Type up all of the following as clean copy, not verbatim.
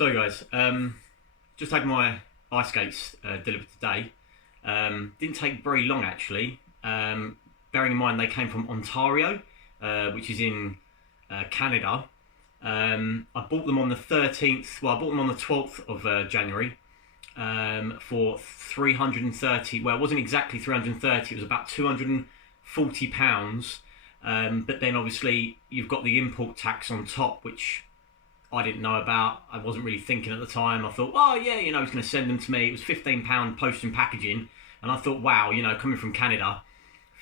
So guys, just had my ice skates delivered today. Didn't take very long actually. Bearing in mind they came from Ontario, which is in Canada. I bought them on the 13th. Well, I bought them on the 12th of January for 330. Well, it wasn't exactly 330. It was about £240. But then obviously you've got the import tax on top, which I didn't know about. I wasn't really thinking at the time. I thought, oh yeah, you know, he's going to send them to me. It was £15 post and packaging, and I thought, wow, you know, coming from Canada,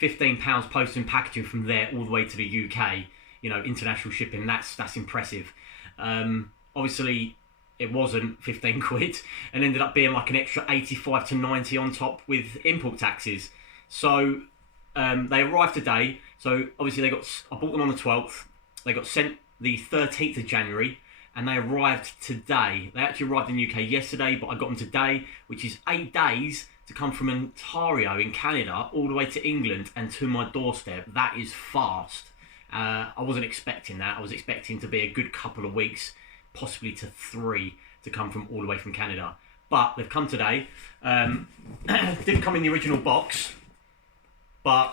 £15 post and packaging from there all the way to the UK, you know, international shipping. That's impressive. Obviously, it wasn't 15 quid, and ended up being like an extra 85 to 90 on top with import taxes. So they arrived today. So obviously I bought them on the 12th. They got sent the 13th of January. And they arrived today. They actually arrived in the UK yesterday, but I got them today, which is 8 days to come from Ontario in Canada all the way to England and to my doorstep. That is fast. I wasn't expecting that. I was expecting to be a good couple of weeks, possibly to 3, to come from all the way from Canada. But they've come today. Didn't come in the original box, but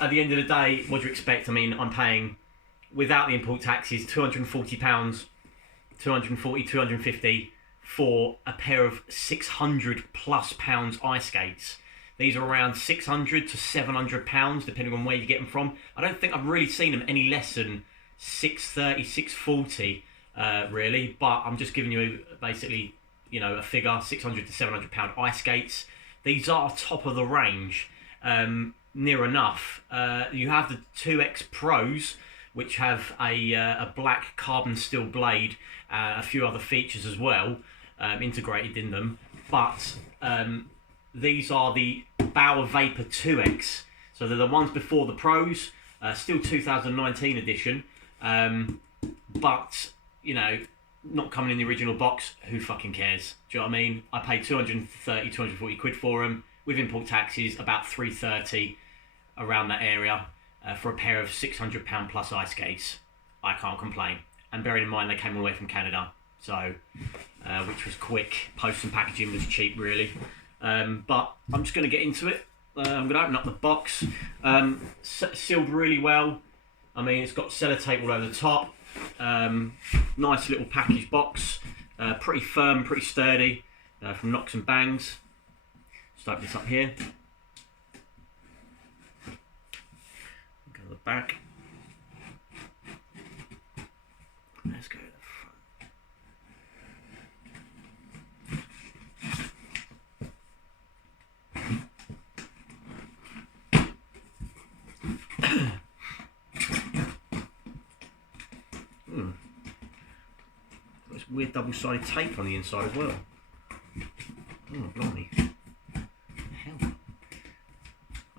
at the end of the day, what do you expect? I mean, I'm paying, without the import taxes, £240, 250 for a pair of 600 plus pounds ice skates. These are around 600 to 700 pounds, depending on where you get them from. I don't think I've really seen them any less than 630, 640, really. But I'm just giving you basically, you know, a figure: 600 to 700 pound ice skates. These are top of the range, near enough. You have the 2X Pros, which have a black carbon steel blade, a few other features as well, integrated in them. But these are the Bauer Vapor 2X. So they're the ones before the Pros, still 2019 edition. But, you know, not coming in the original box. Who fucking cares? Do you know what I mean? I paid 230, 240 quid for them. With import taxes, about 330 around that area. For a pair of £600 plus ice skates. I can't complain. And bearing in mind they came all the way from Canada, so which was quick. Post and packaging was cheap, really. But I'm just going to get into it. I'm going to open up the box. Sealed really well. I mean, it's got sellotape all over the top. Nice little package box. Pretty firm, pretty sturdy. From Knocks and Bangs. Just open this up here. Go to the back. Let's go to the front. There's weird double-sided tape on the inside as well. Oh, blimey. Hell.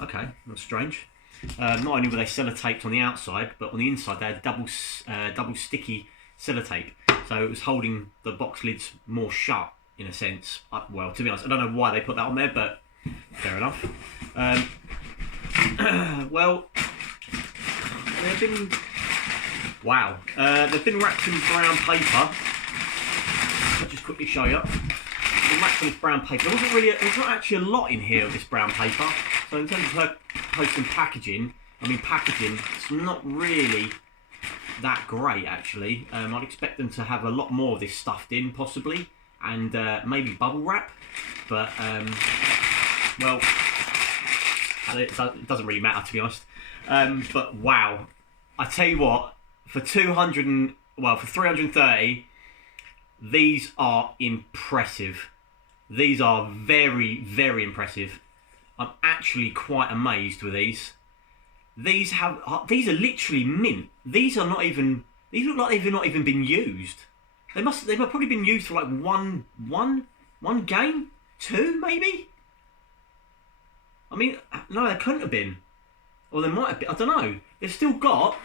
Okay, that's strange. Not only were they sellotaped on the outside, but on the inside they had double sticky sellotape, so it was holding the box lids more shut in a sense. Well, to be honest, I don't know why they put that on there, but fair enough. Well, they've been they've been wrapped in brown paper. I'll just quickly show you. They've been wrapped in this brown paper. There's not actually a lot in here of this brown paper. So in terms of her post and packaging, I mean packaging, it's not really that great actually. I'd expect them to have a lot more of this stuffed in possibly, and maybe bubble wrap, but well, it doesn't really matter, to be honest. But wow, I tell you what, for 330, these are impressive. These are very, very impressive. I'm actually quite amazed with these. These are literally mint. These are not even. These look like they've not even been used. They've probably been used for like one game, 2 maybe. I mean, no, they couldn't have been, or they might have been. I don't know. They've still got,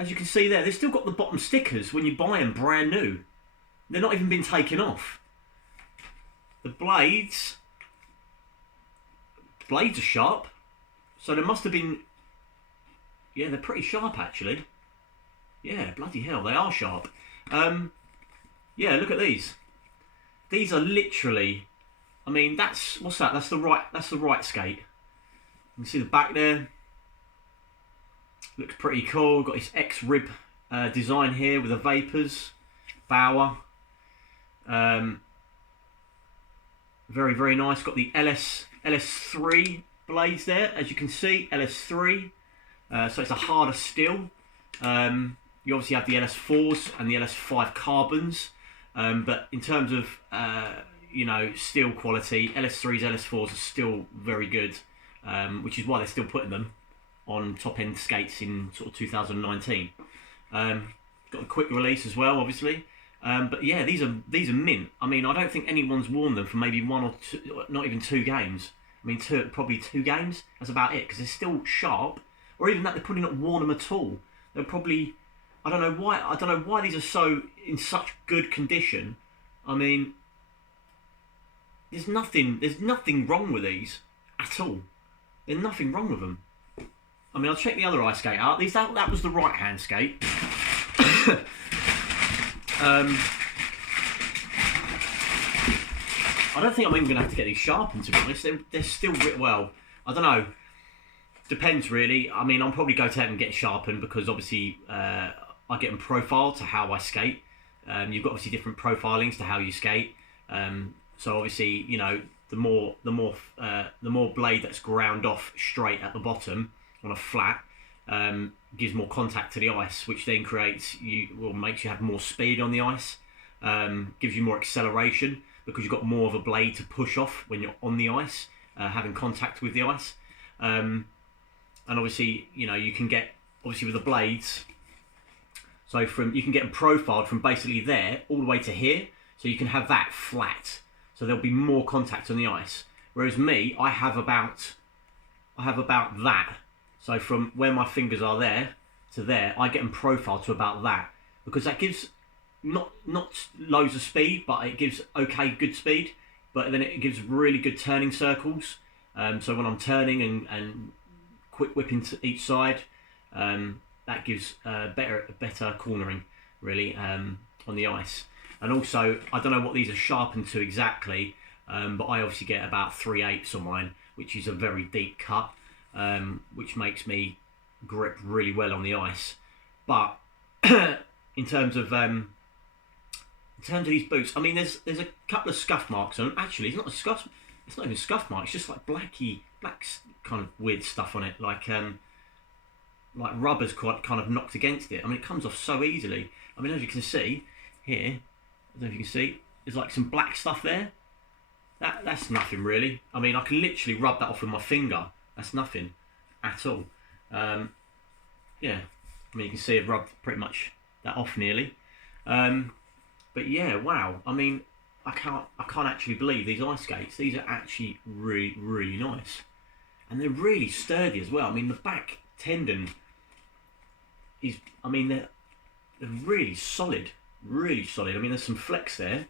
as you can see there, they've still got the bottom stickers when you buy them brand new. They're not even been taken off. The blades are sharp, so there must have been. Yeah, they're pretty sharp actually. Yeah, bloody hell, they are sharp. Yeah, look at these. These are literally, I mean, what's that? That's the right skate. You can see the back there. Looks pretty cool. Got this X-rib design here with the Vapors. Bauer. Very, very nice. Got the LS3 blades there, as you can see. LS3. So it's a harder steel. You obviously have the LS4s and the LS5 carbons. But in terms of steel quality, LS3s, LS4s are still very good, which is why they're still putting them on top end skates in sort of 2019. Got a quick release as well, obviously. But yeah, these are mint. I mean, I don't think anyone's worn them for maybe one or two, not even 2 games. I mean, probably 2 games. That's about it, because they're still sharp. Or even that, they're probably not worn them at all. They're probably, I don't know why these are so in such good condition. I mean, there's nothing wrong with these at all. There's nothing wrong with them. I mean, I'll check the other ice skate out. That was the right hand skate. I don't think I'm even going to have to get these sharpened, to be honest. They're still well. I don't know. Depends really. I mean, I'll probably go to them and get sharpened because obviously I get them profiled to how I skate. You've got obviously different profilings to how you skate. So obviously, the more blade that's ground off straight at the bottom on a flat gives more contact to the ice, which then makes you have more speed on the ice. Gives you more acceleration because you've got more of a blade to push off when you're on the ice, having contact with the ice. And obviously, you can get obviously with the blades. So you can get them profiled from basically there all the way to here, so you can have that flat. So there'll be more contact on the ice. Whereas me, I have about that. So from where my fingers are there to there, I get them profiled to about that, because that gives not loads of speed, but it gives good speed. But then it gives really good turning circles. So when I'm turning and quick whipping to each side, that gives better cornering really on the ice. And also, I don't know what these are sharpened to exactly, but I obviously get about 3/8 on mine, which is a very deep cut, which makes me grip really well on the ice. But in terms of these boots, I mean, there's a couple of scuff marks on them. Actually, it's not even scuff marks. It's just like black kind of weird stuff on it, like rubber's quite kind of knocked against it. I mean, it comes off so easily. I mean, as you can see here, I don't know if you can see, there's like some black stuff there. That's nothing really. I mean, I can literally rub that off with my finger. That's nothing at all. Yeah, I mean, you can see I've rubbed pretty much that off nearly. But yeah, wow. I mean, I can't actually believe these ice skates. These are actually really, really nice, and they're really sturdy as well. I mean, the back tendon is, I mean, they're really solid, really solid. I mean, there's some flex there.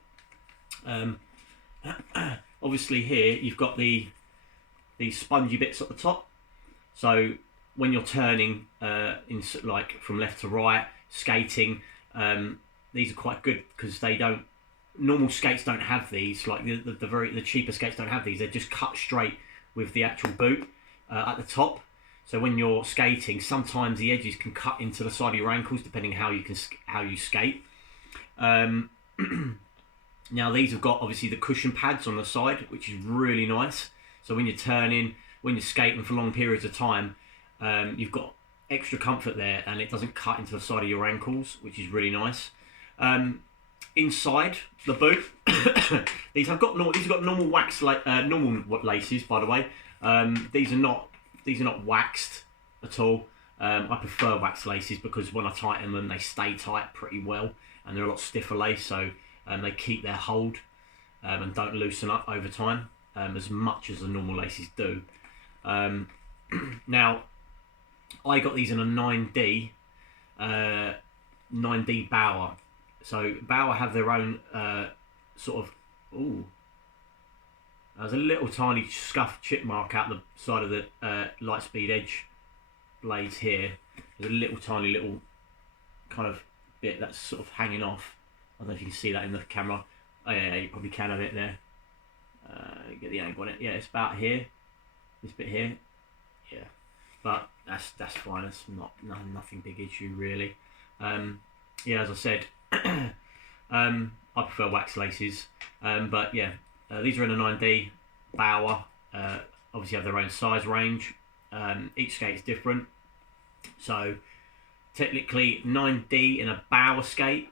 Obviously here you've got these spongy bits at the top. So when you're turning like from left to right, skating, these are quite good because normal skates don't have these. Like the cheaper skates don't have these. They're just cut straight with the actual boot at the top. So when you're skating, sometimes the edges can cut into the side of your ankles, depending how you skate. Now these have got obviously the cushion pads on the side, which is really nice. So when you're turning, when you're skating for long periods of time, you've got extra comfort there, and it doesn't cut into the side of your ankles, which is really nice. Inside the boot, these have got normal normal laces, by the way. These are not waxed at all. I prefer waxed laces because when I tighten them, they stay tight pretty well, and they're a lot stiffer lace, so they keep their hold and don't loosen up over time as much as the normal laces do. Now, I got these in a 9D Bauer. So Bauer have their own sort of, there's a little tiny scuff chip mark out the side of the Lightspeed Edge blades here. There's a tiny little kind of bit that's sort of hanging off. I don't know if you can see that in the camera. Oh yeah, you probably can have it there. Get the angle on it. Yeah, it's about here. This bit here. Yeah, but that's fine. That's nothing big issue really. Yeah, as I said, I prefer wax laces. But yeah, these are in a 9D Bauer. Obviously have their own size range. Each skate is different. So technically 9D in a Bauer skate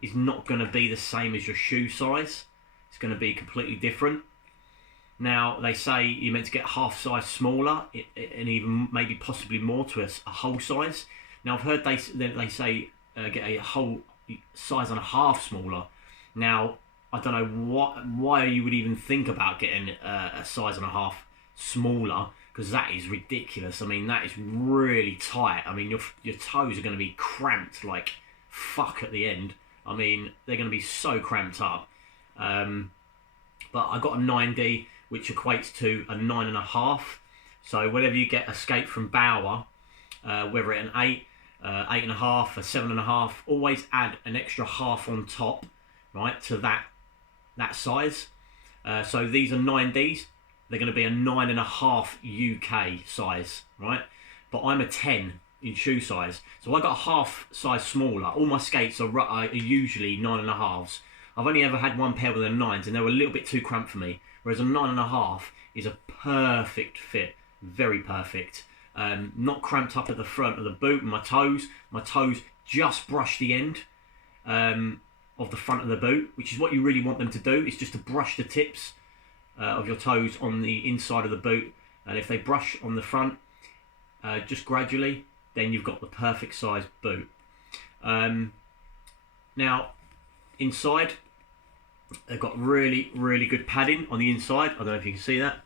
is not going to be the same as your shoe size. It's going to be completely different. Now they say you're meant to get half size smaller and even maybe possibly more to a whole size. Now I've heard they say get a whole size and a half smaller. Now I don't know why you would even think about getting a size and a half smaller, because that is ridiculous. I mean, that is really tight. I mean, your toes are going to be cramped like fuck at the end. I mean, they're going to be so cramped up. But I got a 9D, which equates to a 9.5. So whenever you get a skate from Bauer, whether it's an 8, 8.5, a 7.5, always add an extra half on top, right, to that size. So these are 9Ds. They're going to be a 9.5 UK size, right? But I'm a 10 in shoe size, so I got a half size smaller. All my skates are usually 9.5s. I've only ever had one pair with a 9s, and they were a little bit too cramped for me. Whereas a 9.5 is a perfect fit, very perfect. Not cramped up at the front of the boot. My toes just brush the end of the front of the boot, which is what you really want them to do. Is just to brush the tips of your toes on the inside of the boot, and if they brush on the front just gradually, then you've got the perfect size boot. Now inside, they've got really good padding on the inside. I don't know if you can see that.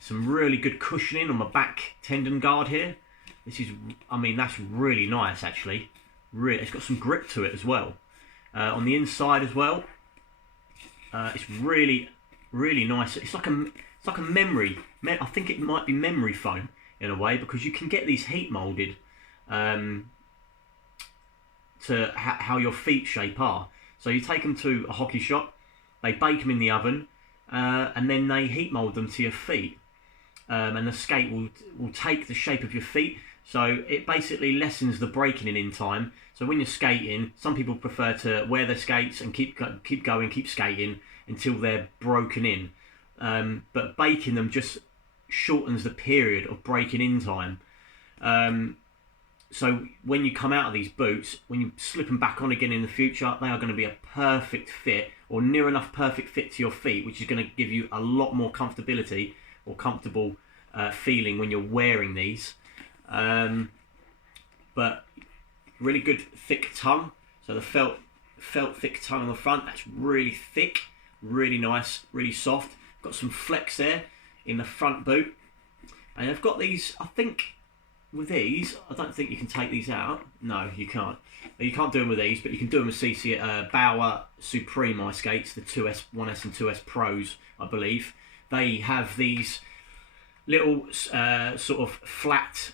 Some really good cushioning on my back tendon guard here. This is, I mean, that's really nice actually. Really, it's got some grip to it as well. On the inside as well, it's really nice. It's like a memory. I think it might be memory foam in a way, because you can get these heat molded to how your feet shape are. So you take them to a hockey shop, they bake them in the oven, and then they heat mold them to your feet. And the skate will take the shape of your feet. So it basically lessens the breaking in time. So when you're skating, some people prefer to wear their skates and keep skating until they're broken in. But baking them just shortens the period of breaking in time. So when you come out of these boots, when you slip them back on again in the future, they are going to be a perfect fit, or near enough perfect fit to your feet, which is going to give you a lot more comfortability or comfortable feeling when you're wearing these. But really good thick tongue. So the felt thick tongue on the front, that's really thick, really nice, really soft. Got some flex there in the front boot. And I've got these, I think, with these, I don't think you can take these out. No, you can't. You can't do them with these, but you can do them with Bauer Supreme ice skates, the 2S, 1S and 2S Pros, I believe. They have these little sort of flat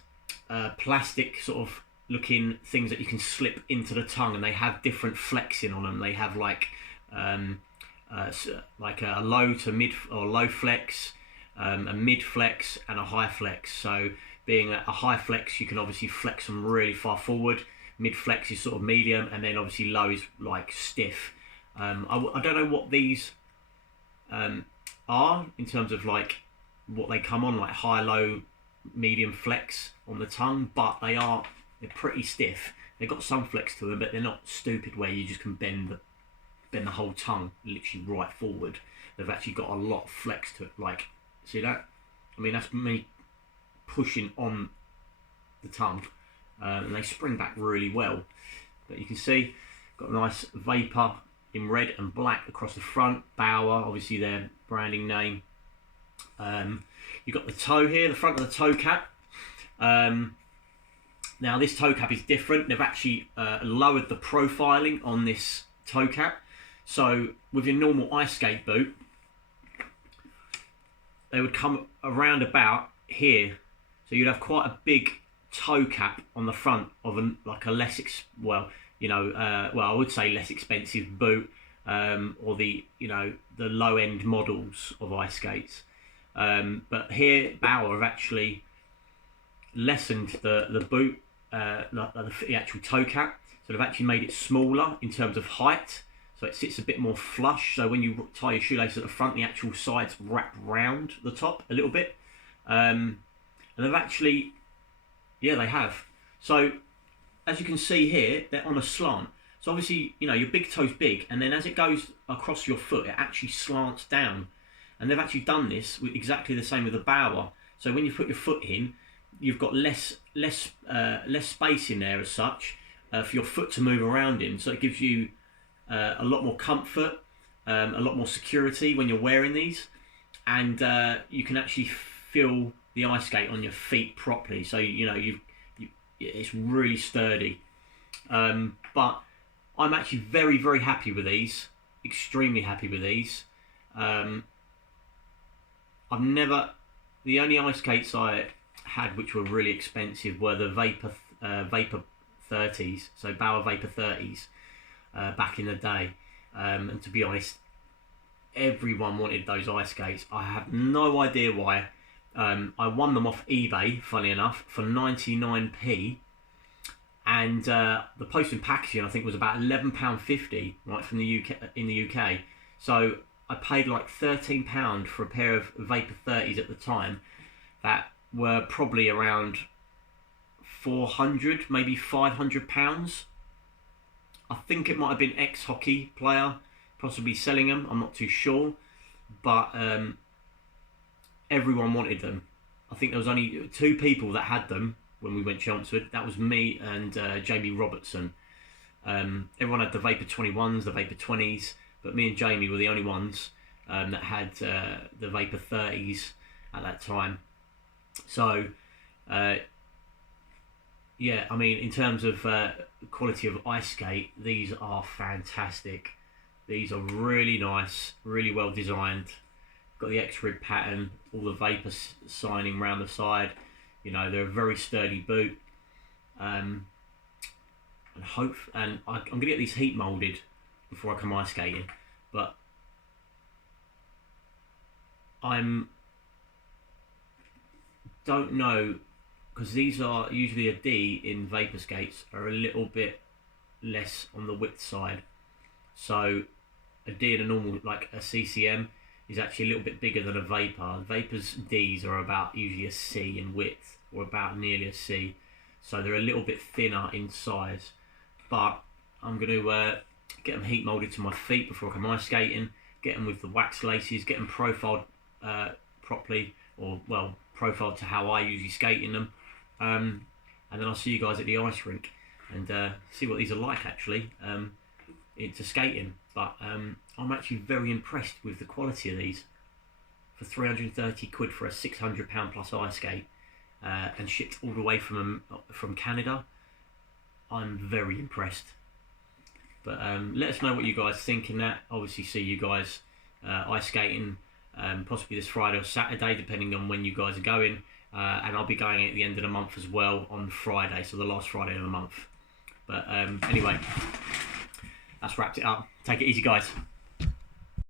plastic sort of looking things that you can slip into the tongue, and they have different flexing on them. They have like a low to mid or low flex, a mid flex, and a high flex. So being a high flex, you can obviously flex them really far forward. Mid flex is sort of medium, and then obviously low is like stiff. I don't know what these are in terms of like what they come on, like high, low, medium flex on the tongue, but they're pretty stiff. They've got some flex to them, but they're not stupid where you just can bend the whole tongue literally right forward. They've actually got a lot of flex to it. Like, see that? I mean, that's me pushing on the tongue, and they spring back really well. But you can see, got a nice Vapor in red and black across the front. Bauer, obviously their branding name. You've got the toe here, the front of the toe cap. Now this toe cap is different. They've actually lowered the profiling on this toe cap. So with your normal ice skate boot, they would come around about here. So you'd have quite a big toe cap on the front of like a less, well, well, I would say less expensive boot, or the the low end models of ice skates. But here Bauer have actually lessened the boot, the actual toe cap. So they've actually made it smaller in terms of height. So it sits a bit more flush. So when you tie your shoelaces at the front, the actual sides wrap round the top a little bit. And they've actually, yeah, they have. So as you can see here, they're on a slant. So obviously, your big toe's big, and then as it goes across your foot, it actually slants down. And they've actually done this with exactly the same with the Bauer. So when you put your foot in, you've got less space in there as such for your foot to move around in. So it gives you a lot more comfort, a lot more security when you're wearing these, and you can actually feel the ice skate on your feet properly. So it's really sturdy. But I'm actually very, very happy with these. Extremely happy with these. The only ice skates I had which were really expensive were the Vapor 30s, so Bauer Vapor 30s, back in the day. And to be honest, everyone wanted those ice skates. I have no idea why. I won them off eBay, funny enough, for 99p. And the post and packaging, I think, was about £11.50, right, from the UK, in the UK. So I paid like £13 for a pair of Vapor 30s at the time that were probably around 400, maybe £500. I think it might have been ex-hockey player possibly selling them. I'm not too sure, but everyone wanted them. I think there was only 2 people that had them when we went Chelmsford. That was me and Jamie Robertson. Everyone had the Vapor 21s, the Vapor 20s, but me and Jamie were the only ones that had the Vapor 30s at that time. So, yeah, I mean, in terms of quality of ice skate, these are fantastic. These are really nice, really well designed. Got the X-rib pattern, all the Vapor signing around the side. They're a very sturdy boot. And I'm going to get these heat molded before I come ice skating. But don't know, because these are usually a D in Vapor skates are a little bit less on the width side. So a D in a normal, like a CCM, is actually a little bit bigger than a Vapor. Vapor's Ds are about usually a C in width, or about nearly a C. So they're a little bit thinner in size. But I'm going to get them heat molded to my feet before I come ice skating, get them with the wax laces, get them profiled properly, or well, profiled to how I usually skate in them. And then I'll see you guys at the ice rink and see what these are like actually into skating. But I'm actually very impressed with the quality of these. For 330 quid for a £600 plus ice skate and shipped all the way from Canada, I'm very impressed. But let us know what you guys think in that. Obviously see you guys ice skating possibly this Friday or Saturday, depending on when you guys are going. And I'll be going at the end of the month as well on Friday, so the last Friday of the month. But anyway, that's wrapped it up. Take it easy, guys.